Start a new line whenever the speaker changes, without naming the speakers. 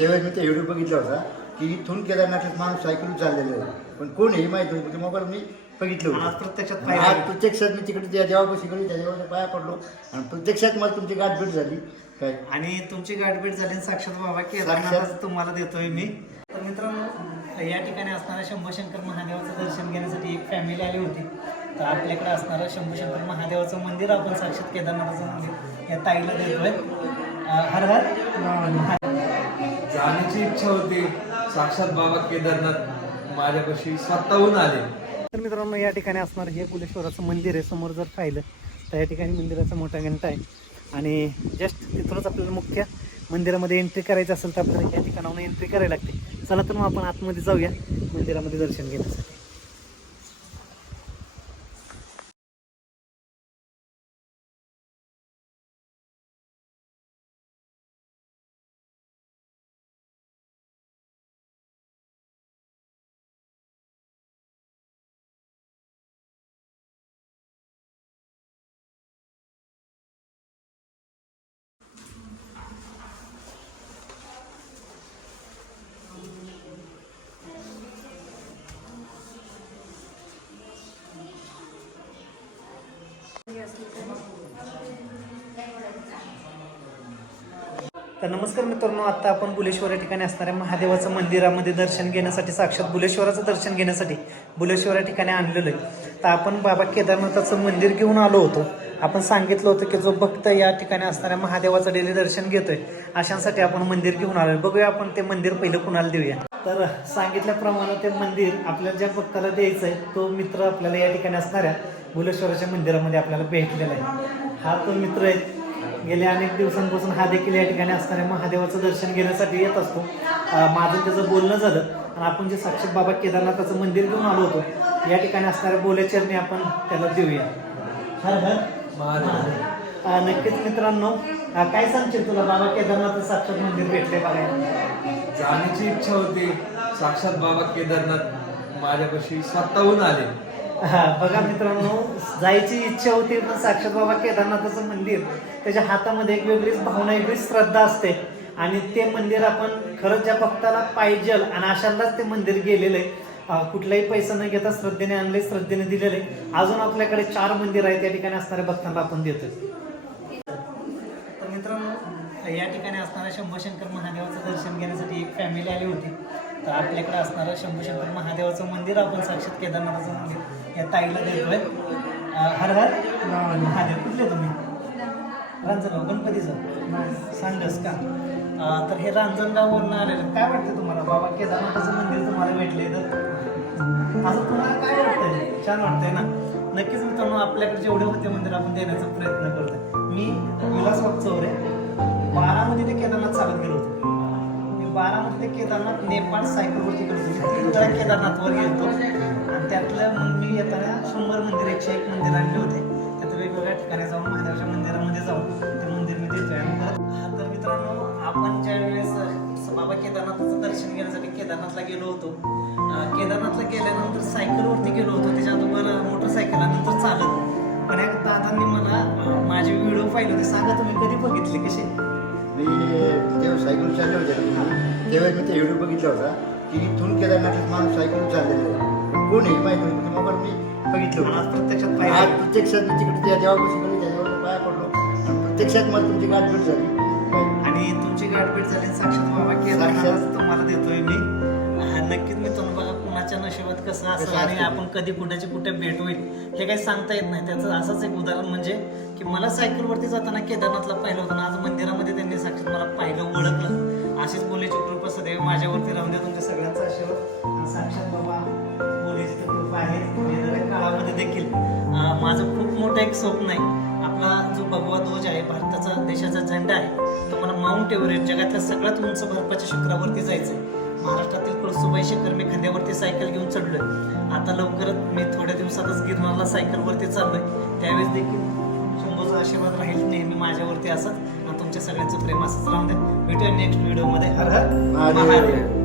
त्यावेळेस मी ते व्हिडिओ बघितला होता की इथून केदारनाथात माणूस सायकल चाललेलं आहे. पण कोण हे माहिती नव्हतं ते मोबाईल मी बघितलं
आज
होतं
प्रत्यक्षात
आज प्रत्यक्षात मी तिकडे त्या देवापाशी गेलो त्या देवाच्या पाया पडलो. आणि प्रत्यक्षात मला तुमची गाठ भेट झाली. काय?
आणि तुमची गाठभेट झाली आणि साक्षात बाबा केदारनाथाचं तुम्हाला देतोय मी. तर मित्रांनो या ठिकाणी असणाऱ्या शंभूशंकर महादेवाचं दर्शन घेण्यासाठी एक फॅमिली आली होती. तर आपल्याकडे असणारं शंभूशंकर महादेवाचं मंदिर आपण साक्षात केदारनाथाचं मंदिर या ताईला देतोय. हर हर
जाण्याची इच्छा होती. साक्षात बाबा केदारनाथ माझ्यापाशी स्वतःहून आले.
तर मित्रांनो या ठिकाणी असणार हे कुलेश्वराचं मंदिर आहे. समोर जर पाहिलं तर या ठिकाणी मंदिराचा मोठा घंटा आहे. आणि जस्ट तिथूनच आपल्याला मुख्य मंदिरामध्ये एंट्री करायचं असेल तर आपल्याला या ठिकाणाहून एंट्री करायला लागते. चला तर मग आपण आतमध्ये जाऊया मंदिरामध्ये दर्शन घेण्यासाठी. तर नमस्कार मित्रांनो आता आपण बुलेश्वर या ठिकाणी असणाऱ्या महादेवाचं मंदिरामध्ये दर्शन घेण्यासाठी साक्षात बुलेश्वराचं दर्शन घेण्यासाठी बुलेश्वर या ठिकाणी आणलेलं आहे. तर आपण बाबा केदारनाथाचं मंदिर घेऊन आलो होतो. आपण सांगितलं होतं की जो भक्त या ठिकाणी असणाऱ्या महादेवाचं डेली दर्शन घेतोय अशांसाठी आपण मंदिर घेऊन आलो बघूया आपण ते मंदिर पहिलं कुणाला देऊया. तर सांगितल्याप्रमाणे ते मंदिर आपल्याला ज्या भक्ताला द्यायचं आहे तो मित्र आपल्याला या ठिकाणी असणाऱ्या बुलेश्वराच्या मंदिरामध्ये आपल्याला भेटलेला आहे. हा तो मित्र आहे गेल्या अनेक दिवसांपासून हा देखील या ठिकाणी असणाऱ्या महादेवाचं दर्शन घेण्यासाठी येत असतो. माझं त्याचं बोलणं झालं आणि आपण जे साक्षात बाबा केदारनाथाचं मंदिर घेऊन आलो होतो या ठिकाणी असणाऱ्या बोलेचरणी आपण त्याला देऊया. हर हर महादेव. नक्कीच मित्रांनो काय सांगशील तुला बाबा केदारनाथचं साक्षात मंदिर भेटले बघायला?
जाण्याची इच्छा होती. साक्षात बाबा केदारनाथ माझ्यापाशी स्वतःहून आले.
हा बघा मित्रांनो जायची इच्छा होती पण साक्षात बाबा केदारनाथाचं मंदिर त्याच्या हातामध्ये एक वेगळीच भावना वेगळी श्रद्धा असते आणि ते मंदिर आपण खरंच ज्या भक्ताला पाहिजे आणि अशांनाच ते मंदिर गेलेलं आहे कुठलाही पैसा न घेता श्रद्धेने आणले श्रद्धेने दिलेले आहे. अजून आपल्याकडे चार मंदिर आहेत त्या ठिकाणी असणाऱ्या भक्तांना आपण देतोय तर मित्रांनो या ठिकाणी असणाऱ्या शंभशंकर महादेवाचं दर्शन घेण्यासाठी एक फॅमिली आली होती तर आपल्याकडे असणारं शंभूशंकर महादेवाचं मंदिर आपण साक्षात केदारनाथाचं मंदिर या ताईला देतोय. हर हर महादेव. कुठले तुम्ही? रांजणगाव गणपतीचं? सांगस का? तर हे रांजणगाववरून आलेलं. काय वाटतं तुम्हाला? बाबा केदारनाथाचं मंदिर तुम्हाला भेटले तर? असं तुम्हाला काय वाटतंय? छान वाटतंय ना? नक्कीच मित्रांनो आपल्याकडे जेवढे होते मंदिर आपण देण्याचा प्रयत्न करतोय. मी विलास आहे बारामध्ये ते केदारनाथ चालत गेलो होतो. मी बारामध्ये केदारनाथ नेपाळ सायकलवरती करतो तीन वेळा केदारनाथवर गेलो आणि त्यातलं मग मी येताना शंभर मंदिर एकशे एक मंदिर आणले होते. त्यात वेगवेगळ्या ठिकाणी जाऊन महादेवाच्या मंदिरामध्ये जाऊन ते मंदिर मी देतोय. तर मित्रांनो आपण ज्या वेळेस बाबा केदारनाथाचं दर्शन घेण्यासाठी केदारनाथला गेलो होतो. केदारनाथला गेल्यानंतर सायकलवरती गेलो होतो. त्याच्या अगोदर मोटरसायकल नंतर चालत. पण या दादांनी मला माझे व्हिडिओ पाहिले होते. सांगा तुम्ही कधी बघितले कसे?
मी सायकल चालले होते. त्यावेळेस मी ते व्हिडिओ बघितला होता की इथून केदारनाथात माणूस सायकल चाललेलं आहे. कोण हे माहिती नव्हतं ते मोबाईल मी बघितलं
आज
होतं
प्रत्यक्षात
आज
पाहिजे
प्रत्यक्षात मी तिकडे त्या देवापाशी गेलो त्या देवाच्या पाया पडलो. आणि प्रत्यक्षात मला तुमची गाठ भेट झाली.
आणि तुमची गाठभेट झाली साक्षात बाबा केदारनाथ. तुम्हाला देतोय मी. नक्कीच मी तुम्हाला बघा कुणाच्या नशिबात कसं
कसं
आणि. आपण कधी कुणाची कुठे भेट होईल हे काही सांगता येत नाही. त्याचं असंच एक उदाहरण म्हणजे की मला सायकलवरती जाताना केदारनाथला पाहिलं होतं आज मंदिरामध्ये त्यांनी साक्षात मला पाहिलं ओळखलं. अशीच बोलीची कृपा सदैव माझ्यावरती राहून द्या तुमच्या सगळ्यांचा आशीर्वाद. साक्षात बाबा बोलीची कृपा आहे. येणाऱ्या काळामध्ये देखील माझं खूप मोठं एक स्वप्न आहे. आपला जो भगवा ध्वज आहे भारताचा देशाचा झेंडा आहे तो मला माउंट एव्हरेस्ट जगातल्या सगळ्यात उंच बर्फाच्या शिखरावरती जायचं आहे महाराष्ट्रातील कुळसुबाई शेखर मी खांद्यावरती सायकल घेऊन चढलोय. आता लवकरच मी थोड्या दिवसातच गिरनारला सायकलवरती चाललोय. त्यावेळेस देखील आशीर्वाद राहील नेहमी माझ्यावरती असत. आणि तुमच्या सगळ्यांचं प्रेम असंच राहून द्या भेटूया नेक्स्ट व्हिडिओमध्ये हर हर. महादेव.